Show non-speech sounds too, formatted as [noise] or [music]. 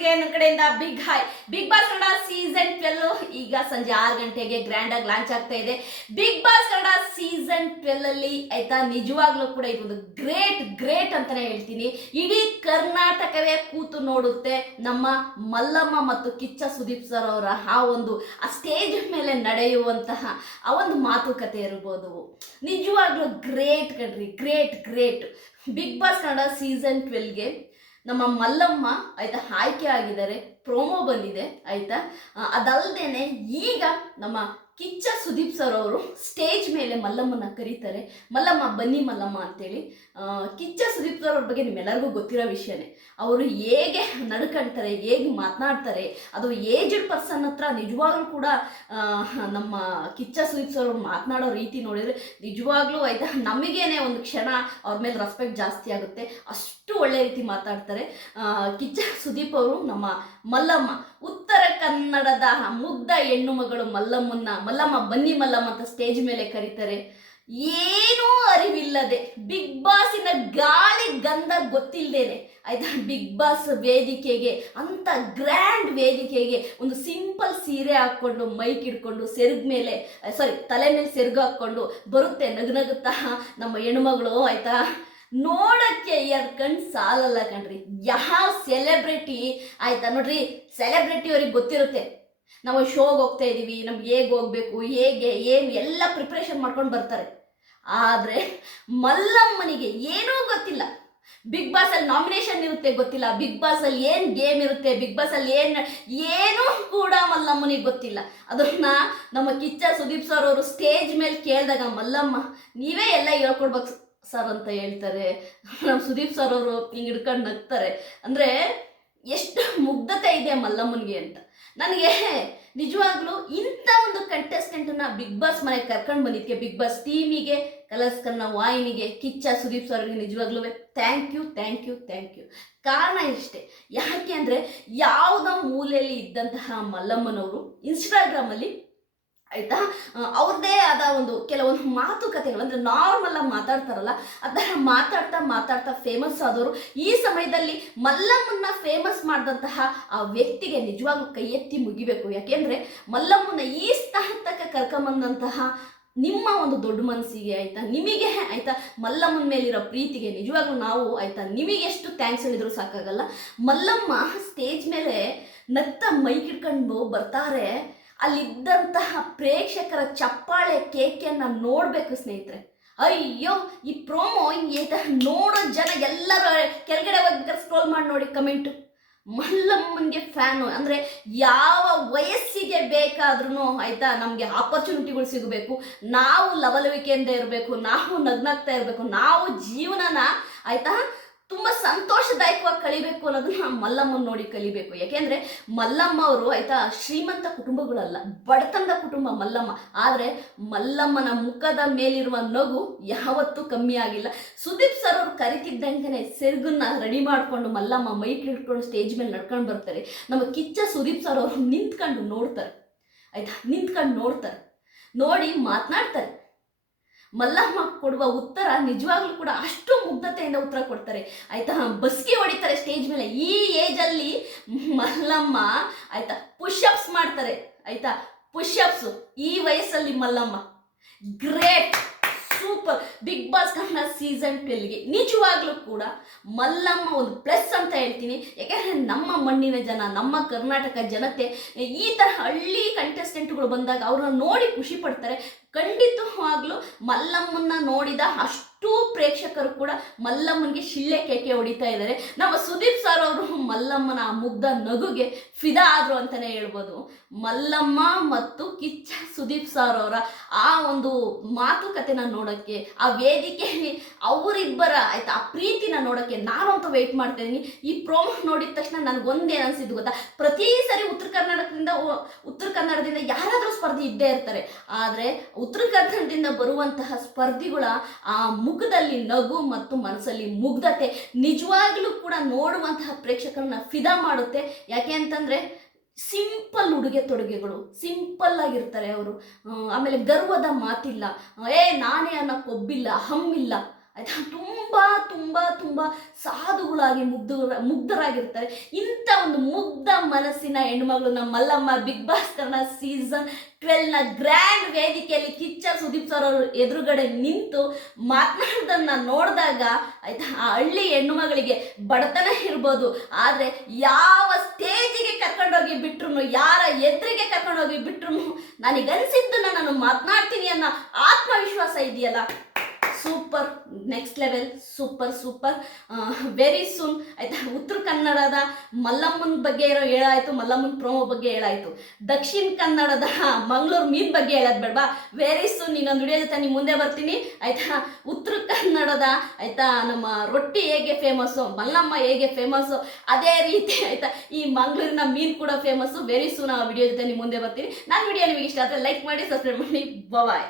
ವೀಕ್ಷಕರಿಗೆ ನನ್ನ ಕಡೆಯಿಂದ big hi big boss Kannada season twelve ಈಗ ಸಂಜೆ ಆರು ಗಂಟೆಗೆ ಗ್ರ್ಯಾಂಡ್ ಆಗಿ ಲಾಂಚ್ ಆಗ್ತಾ ಇದೆ. Big boss Kannada season twelve ಅಲ್ಲಿ ಆಯ್ತಾ? ನಿಜವಾಗ್ಲೂ ಕೂಡ ಇದೊಂದು ಗ್ರೇಟ್ ಗ್ರೇಟ್ ಅಂತಾನೆ ಹೇಳ್ತೀನಿ. ಇಡೀ ಕರ್ನಾಟಕವೇ ಕೂತು ನೋಡುತ್ತೆ ನಮ್ಮ ಮಲ್ಲಮ್ಮ ಮತ್ತು ಕಿಚ್ಚ ಸುದೀಪ್ ಸರ್ ಅವರ ಆ ಒಂದು ಆ ಸ್ಟೇಜ್ ಮೇಲೆ ನಡೆಯುವಂತಹ ಆ ಒಂದು ಮಾತುಕತೆ ಇರ್ಬೋದು. ನಿಜವಾಗ್ಲೂ ಗ್ರೇಟ್ ಕಣ್ರಿ great great big boss Kannada season ಟ್ವೆಲ್ಗೆ ನಮ್ಮ ಮಲ್ಲಮ್ಮ ಆಯ್ತಾ ಆಯ್ಕೆ ಆಗಿದ್ದಾರೆ ಪ್ರೋಮೋ ಬಂದಿದೆ ಆಯ್ತಾ? ಅದಲ್ದೇನೆ ಈಗ ನಮ್ಮ ಕಿಚ್ಚ ಸುದೀಪ್ ಸರ್ ಅವರು ಸ್ಟೇಜ್ ಮೇಲೆ ಮಲ್ಲಮ್ಮನ ಕರೀತಾರೆ. ಮಲ್ಲಮ್ಮ, ಬನ್ನಿ ಮಲ್ಲಮ್ಮ ಅಂತೇಳಿ. ಕಿಚ್ಚ ಸುದೀಪ್ ಸರ್ ಅವ್ರ ಬಗ್ಗೆ ನಿಮ್ಮೆಲ್ಲರಿಗೂ ಗೊತ್ತಿರೋ ವಿಷಯನೇ. ಅವರು ಹೇಗೆ ನಡ್ಕೊಳ್ತಾರೆ ಹೇಗೆ ಮಾತನಾಡ್ತಾರೆ, ಅದು ಏಜ್ಡ್ ಪರ್ಸನ್ ಹತ್ರ ನಿಜವಾಗ್ಲೂ ಕೂಡ ನಮ್ಮ ಕಿಚ್ಚ ಸುದೀಪ್ ಸರ್ ಅವ್ರು ಮಾತನಾಡೋ ರೀತಿ ನೋಡಿದರೆ ನಿಜವಾಗ್ಲೂ ಆಯ್ತಾ ನಮಗೇನೆ ಒಂದು ಕ್ಷಣ ಅವ್ರ ಮೇಲೆ ರೆಸ್ಪೆಕ್ಟ್ ಜಾಸ್ತಿ ಆಗುತ್ತೆ. ಅಷ್ಟು ಒಳ್ಳೆ ರೀತಿ ಮಾತಾಡ್ತಾರೆ ಕಿಚ್ಚ ಸುದೀಪ್ ಅವರು ನಮ್ಮ ಮಲ್ಲಮ್ಮ. ಉತ್ತರ ಕನ್ನಡದ ಮುಗ್ಧ ಹೆಣ್ಣು ಮಗಳು ಮಲ್ಲಮ್ಮನ್ನ ಮಲ್ಲಮ್ಮ, ಬನ್ನಿ ಮಲ್ಲಮ್ಮ ಅಂತ ಸ್ಟೇಜ್ ಮೇಲೆ ಕರೀತಾರೆ. ಏನೂ ಅರಿವಿಲ್ಲದೆ ಬಿಗ್ ಬಾಸಿನ ಗಾಳಿ ಗಂಧ ಗೊತ್ತಿಲ್ಲದೇನೆ ಆಯ್ತಾ? ಬಿಗ್ ಬಾಸ್ ವೇದಿಕೆಗೆ, ಅಂತ ಗ್ರ್ಯಾಂಡ್ ವೇದಿಕೆಗೆ ಒಂದು ಸಿಂಪಲ್ ಸೀರೆ ಹಾಕ್ಕೊಂಡು ಮೈಕ್ ಇಟ್ಕೊಂಡು ಸೆರಗ್ ಮೇಲೆ ಸಾರಿ ತಲೆ ಮೇಲೆ ಸೆರಗು ಹಾಕ್ಕೊಂಡು ಬರುತ್ತೆ ನಗುನಗುತ್ತಾ ನಮ್ಮ ಹೆಣ್ಮಗಳು, ಆಯ್ತಾ? ನೋಡಕ್ಕೆ ಯಾರ ಕಣ್ ಸಾಲಲ್ಲ ಕಣ್ರಿ. ಯಾವ ಸೆಲೆಬ್ರಿಟಿ ಆಯ್ತಾ? ನೋಡ್ರಿ ಸೆಲೆಬ್ರಿಟಿ ಅವ್ರಿಗೆ ಗೊತ್ತಿರುತ್ತೆ. ನಾವು ಶೋಗೆ ಹೋಗ್ತಾ ಇದೀವಿ, ನಮ್ಗೆ ಹೇಗೆ ಹೋಗ್ಬೇಕು, ಹೇಗೆ, ಏನು ಎಲ್ಲ ಪ್ರಿಪ್ರೇಷನ್ ಮಾಡ್ಕೊಂಡು ಬರ್ತಾರೆ. ಆದರೆ ಮಲ್ಲಮ್ಮನಿಗೆ ಏನೂ ಗೊತ್ತಿಲ್ಲ. ಬಿಗ್ ಬಾಸ್ ಅಲ್ಲಿ ನಾಮಿನೇಷನ್ ಇರುತ್ತೆ ಗೊತ್ತಿಲ್ಲ. ಬಿಗ್ ಬಾಸ್ ಅಲ್ಲಿ ಏನ್ ಗೇಮ್ ಇರುತ್ತೆ ಬಿಗ್ ಬಾಸ್ ಅಲ್ಲಿ ಏನ್, ಏನೂ ಕೂಡ ಮಲ್ಲಮ್ಮನಿಗೆ ಗೊತ್ತಿಲ್ಲ. ಅದನ್ನ ನಮ್ಮ ಕಿಚ್ಚ ಸುದೀಪ್ ಸರ್ ಅವರು ಸ್ಟೇಜ್ ಮೇಲೆ ಕೇಳಿದಾಗ, ಮಲ್ಲಮ್ಮ, ನೀವೇ ಎಲ್ಲ ಹೇಳ್ಕೊಡ್ಬೇಕು ಸರ್ ಅಂತ ಹೇಳ್ತಾರೆ. [laughs] ನಮ್ಮ ಸುದೀಪ್ ಸರ್ ಅವರು ಹಿಂಗೆ ಹಿಡ್ಕೊಂಡು ನಗ್ತಾರೆ. ಅಂದರೆ ಎಷ್ಟು ಮುಗ್ಧತೆ ಇದೆ ಮಲ್ಲಮ್ಮನಿಗೆ ಅಂತ. ನನಗೆ ನಿಜವಾಗ್ಲೂ ಇಂಥ ಒಂದು ಕಂಟೆಸ್ಟೆಂಟನ್ನ ಬಿಗ್ ಬಾಸ್ ಮನೆಗೆ ಕರ್ಕೊಂಡು ಬಂದಿದ್ದಕ್ಕೆ ಬಿಗ್ ಬಾಸ್ ಟೀಮಿಗೆ ಕಲರ್ಸ್ ಕನ್ನ ವಾಹಿನಿಗೆ, ಕಿಚ್ಚ ಸುದೀಪ್ ಸರ್ಗೆ ನಿಜವಾಗ್ಲೂ thank you thank you thank you ಕಾರಣ ಇಷ್ಟೇ. ಯಾಕೆ ಅಂದರೆ ಯಾವುದೋ ಮೂಲೆಯಲ್ಲಿ ಇದ್ದಂತಹ ಮಲ್ಲಮ್ಮನವರು ಇನ್ಸ್ಟಾಗ್ರಾಮಲ್ಲಿ ಆಯ್ತಾ? ಅವ್ರದ್ದೇ ಆದ ಒಂದು ಕೆಲವೊಂದು ಮಾತುಕತೆಗಳು, ಅಂದರೆ ನಾರ್ಮಲ್ ಆಗಿ ಮಾತಾಡ್ತಾರಲ್ಲ ಆ ಮಾತಾಡ್ತಾ ಮಾತಾಡ್ತಾ ಫೇಮಸ್ ಆದವರು ಈ ಸಮಯದಲ್ಲಿ ಮಲ್ಲಮ್ಮನ್ನ ಫೇಮಸ್ ಮಾಡಿದಂತಹ ಆ ವ್ಯಕ್ತಿಗೆ ನಿಜವಾಗ್ಲೂ ಕೈ ಎತ್ತಿ ಮುಗಿಬೇಕು. ಯಾಕೆಂದರೆ ಮಲ್ಲಮ್ಮನ ಈ ಸ್ಥಾನ ತನಕ ಕರ್ಕೊಂಬಂದಂತಹ ನಿಮ್ಮ ಒಂದು ದೊಡ್ಡ ಮನಸ್ಸಿಗೆ ಆಯ್ತಾ? ನಿಮಗೆ ಆಯ್ತಾ? ಮಲ್ಲಮ್ಮನ ಮೇಲಿರೋ ಪ್ರೀತಿಗೆ ನಿಜವಾಗ್ಲೂ ನಾವು ಆಯ್ತಾ? ನಿಮಗೆ ಎಷ್ಟು ಥ್ಯಾಂಕ್ಸ್ ಹೇಳಿದ್ರು ಸಾಕಾಗಲ್ಲ? ಮಲ್ಲಮ್ಮ ಸ್ಟೇಜ್ ಮೇಲೆ ನತ್ತ ಮೈಕ್ ಇಟ್ಕೊಂಡು ಬರ್ತಾರೆ. ಅಲ್ಲಿದ್ದಂತಹ ಪ್ರೇಕ್ಷಕರ ಚಪ್ಪಾಳೆ ಕೇಕೆಯನ್ನು ನೋಡಬೇಕು ಸ್ನೇಹಿತರೆ. ಅಯ್ಯೋ, ಈ ಪ್ರೋಮೋ ಹಿಂಗೆ ನೋಡೋ ಜನ ಎಲ್ಲರೂ ಕೆಳಗಡೆ ಹೋಗ್ಬೇಕಾದ್ರೆ ಸ್ಕ್ರೋಲ್ ಮಾಡಿ ನೋಡಿ ಕಮೆಂಟು ಮಲ್ಲಮ್ಮನಿಗೆ ಫ್ಯಾನು ಅಂದರೆ ಯಾವ ವಯಸ್ಸಿಗೆ ಬೇಕಾದ್ರೂ ಆಯಿತಾ, ನಮಗೆ ಆಪರ್ಚುನಿಟಿಗಳು ಸಿಗಬೇಕು. ನಾವು ಲವಲವಿಕೆಯಿಂದ ಇರಬೇಕು, ನಾವು ನಗ್ನಾಗ್ತಾ ಇರಬೇಕು, ನಾವು ಜೀವನನ ಆಯಿತಾ ತುಂಬ ಸಂತೋಷದಾಯಕವಾಗಿ ಕಲಿಬೇಕು ಅನ್ನೋದನ್ನ ಮಲ್ಲಮ್ಮನ ನೋಡಿ ಕಲಿಬೇಕು. ಯಾಕೆಂದ್ರೆ ಮಲ್ಲಮ್ಮ ಅವರು ಆಯ್ತಾ ಶ್ರೀಮಂತ ಕುಟುಂಬಗಳಲ್ಲ, ಬಡತನದ ಕುಟುಂಬ ಮಲ್ಲಮ್ಮ. ಆದರೆ ಮಲ್ಲಮ್ಮನ ಮುಖದ ಮೇಲಿರುವ ನಗು ಯಾವತ್ತೂ ಕಮ್ಮಿ ಆಗಿಲ್ಲ. ಸುದೀಪ್ ಸರ್ ಅವರು ಕರಿತಿದ್ದಂಗೆ ಸೆರ್ಗನ್ನ ರೆಡಿ ಮಾಡಿಕೊಂಡು ಮಲ್ಲಮ್ಮ ಮೈಕ್ ಹಿಡ್ಕೊಂಡು ಸ್ಟೇಜ್ ಮೇಲೆ ನಡ್ಕೊಂಡು ಬರ್ತಾರೆ. ನಮ್ಮ ಕಿಚ್ಚ ಸುದೀಪ್ ಸರ್ ಅವರು ನಿಂತ್ಕೊಂಡು ನೋಡ್ತಾರೆ. ಆಯ್ತಾ? ನಿಂತ್ಕೊಂಡು ನೋಡ್ತಾರೆ. ನೋಡಿ ಮಾತನಾಡ್ತಾರೆ. ಮಲ್ಲಮ್ಮ ಕೊಡುವ ಉತ್ತರ ನಿಜವಾಗ್ಲೂ ಕೂಡ ಅಷ್ಟು ಮುಗ್ಧತೆಯಿಂದ ಉತ್ತರ ಕೊಡ್ತಾರೆ. ಆಯ್ತಾ? ಬಸ್ಗೆ ಹೊಡಿತಾರೆ ಸ್ಟೇಜ್ ಮೇಲೆ. ಈ ಏಜಲ್ಲಿ ಮಲ್ಲಮ್ಮ ಆಯ್ತಾ ಅಪ್ಸ್ ಮಾಡ್ತಾರೆ. ಆಯ್ತಾ? ಅಪ್ಸ್ ಈ ವಯಸ್ಸಲ್ಲಿ Mallamma. Great super big boss Kannada season ಟ್ವೆಲ್ಗೆ ನಿಜವಾಗ್ಲೂ ಕೂಡ ಮಲ್ಲಮ್ಮ ಒಂದು ಪ್ಲಸ್ ಅಂತ ಹೇಳ್ತೀನಿ. ಯಾಕೆಂದರೆ ನಮ್ಮ ಮಣ್ಣಿನ ಜನ, ನಮ್ಮ ಕರ್ನಾಟಕ ಜನತೆ, ಈ ಥರ ಹಳ್ಳಿ ಕಂಟೆಸ್ಟೆಂಟ್ಗಳು ಬಂದಾಗ ಅವ್ರನ್ನ ನೋಡಿ ಖುಷಿ ಪಡ್ತಾರೆ. ಖಂಡಿತವಾಗ್ಲೂ ಮಲ್ಲಮ್ಮನ್ನ ನೋಡಿದ ಅಷ್ಟು ಪ್ರೇಕ್ಷಕರು ಕೂಡ ಮಲ್ಲಮ್ಮನಿಗೆ ಶಿಳ್ಳೆ ಕೇಕೆ ಹೊಡಿತಾ ಇದ್ದಾರೆ. ನಮ್ಮ ಸುದೀಪ್ ಸರ್ ಅವರು ಮಲ್ಲಮ್ಮನ ಆ ಮುಗ್ಧ ನಗುಗೆ ಫಿದಾ ಆದರು ಅಂತಲೇ ಹೇಳ್ಬೋದು. ಮಲ್ಲಮ್ಮ ಮತ್ತು ಕಿಚ್ಚ ಸುದೀಪ್ ಸರ್ ಅವರ ಆ ಒಂದು ಮಾತುಕತೆನ ನೋಡೋಕ್ಕೆ, ಆ ವೇದಿಕೆಯಲ್ಲಿ ಅವರಿಬ್ಬರ ಆಯ್ತಾ, ಆ ಪ್ರೀತಿನ ನೋಡೋಕ್ಕೆ ನಾನಂತೂ ವೆಯ್ಟ್ ಮಾಡ್ತಾ ಇದ್ದೀನಿ. ಈ ಪ್ರೋಮೋ ನೋಡಿದ ತಕ್ಷಣ ನನಗೊಂದೇನು ಅನಿಸಿದ್ದು ಗೊತ್ತಾ? ಪ್ರತಿ ಸರಿ ಉತ್ತರ ಕರ್ನಾಟಕದಿಂದ ಉತ್ತರ ಕನ್ನಡದಿಂದ ಯಾರಾದರೂ ಸ್ಪರ್ಧಿ ಇದ್ದೇ ಇರ್ತಾರೆ. ಆದರೆ ಉತ್ತರ ಕನ್ನಡದಿಂದ ಬರುವಂತಹ ಸ್ಪರ್ಧಿಗಳ ಆ ಮುಖದಲ್ಲಿ ನಗು ಮತ್ತು ಮನಸ್ಸಲ್ಲಿ ಮುಗ್ಧತೆ ನಿಜವಾಗ್ಲೂ ಕೂಡ ನೋಡುವಂತಹ ಪ್ರೇಕ್ಷಕರನ್ನ ಫಿದಾ ಮಾಡುತ್ತೆ. ಯಾಕೆ ಅಂತಂದರೆ ಸಿಂಪಲ್ ಉಡುಗೆ ತೊಡುಗೆಗಳು, ಸಿಂಪಲ್ ಆಗಿರ್ತಾರೆ ಅವರು. ಆಮೇಲೆ ಗರ್ವದ ಮಾತಿಲ್ಲ. ಏ, ನಾನೇ ಅನ್ನೋ ಕೊಬ್ಬಿಲ್ಲ, ಹಮ್ಮಿಲ್ಲ. ಆಯ್ತಾ? ತುಂಬ ತುಂಬ ತುಂಬ ತುಂಬ ಸಾಧುಗಳಾಗಿ ಮುಗ್ಧ ಮುಗ್ಧರಾಗಿರ್ತಾರೆ. ಇಂಥ ಒಂದು ಮುಗ್ಧ ಮನಸ್ಸಿನ ಹೆಣ್ಮಗಳು ನಮ್ಮ ಮಲ್ಲಮ್ಮ ಬಿಗ್ ಬಾಸ್ ಕರ್ನ ಸೀಸನ್ ಟ್ವೆಲ್ನ ಗ್ರ್ಯಾಂಡ್ ವೇದಿಕೆಯಲ್ಲಿ ಕಿಚ್ಚ ಸುದೀಪ್ ಸರ್ ಅವರು ಎದುರುಗಡೆ ನಿಂತು ಮಾತನಾಡ್ದನ್ನ ನೋಡಿದಾಗ ಆಯ್ತಾ, ಆ ಹಳ್ಳಿ ಹೆಣ್ಣು ಮಗಳಿಗೆ ಬಡತನ ಇರ್ಬೋದು. ಆದರೆ ಯಾವ ಸ್ಟೇಜಿಗೆ ಕರ್ಕೊಂಡೋಗಿ ಬಿಟ್ರು ಯಾರ ಎದುರಿಗೆ ಕರ್ಕೊಂಡೋಗಿ ಬಿಟ್ರು ನನಗನ್ಸಿದ್ದನ್ನ ನಾನು ಮಾತನಾಡ್ತೀನಿ ಅನ್ನೋ ಆತ್ಮವಿಶ್ವಾಸ ಇದೆಯಲ್ಲ? Super next level super super. Very soon ಆಯ್ತಾ? ಉತ್ತರ ಕನ್ನಡದ ಮಲ್ಲಮ್ಮನ ಬಗ್ಗೆ ಇರೋ ಹೇಳಾಯ್ತು, ಮಲ್ಲಮ್ಮನ ಪ್ರೋಮೋ ಬಗ್ಗೆ ಹೇಳಾಯ್ತು. ದಕ್ಷಿಣ ಕನ್ನಡದ ಮಂಗಳೂರು ಮೀನ್ ಬಗ್ಗೆ ಹೇಳೋದು ಬೇಡವಾ? ವೆರಿ ಸೂನ್ ಇನ್ನೊಂದು ವಿಡಿಯೋ ಜೊತೆ ಮುಂದೆ ಬರ್ತೀನಿ. ಆಯ್ತಾ? ಉತ್ತರ ಕನ್ನಡದ, ಆಯ್ತಾ, ನಮ್ಮ ರೊಟ್ಟಿ ಹೇಗೆ ಫೇಮಸ್ಸು ಮಲ್ಲಮ್ಮ ಹೇಗೆ ಫೇಮಸ್ಸು ಅದೇ ರೀತಿ, ಆಯ್ತಾ? ಈ ಮಂಗಳೂರಿನ ಮೀನ್ ಕೂಡ ಫೇಮಸ್ಸು ವೆರಿ ಸೂನ್ ಆ ವಿಡಿಯೋ ಜೊತೆ ಮುಂದೆ ಬರ್ತೀನಿ. ನನ್ನ ವಿಡಿಯೋ ನಿಮಗೆ ಇಷ್ಟ ಆದರೆ ಲೈಕ್ ಮಾಡಿ ಸಬ್ಸ್ಕ್ರೈಬ್ ಮಾಡಿ. ಬಾಯ್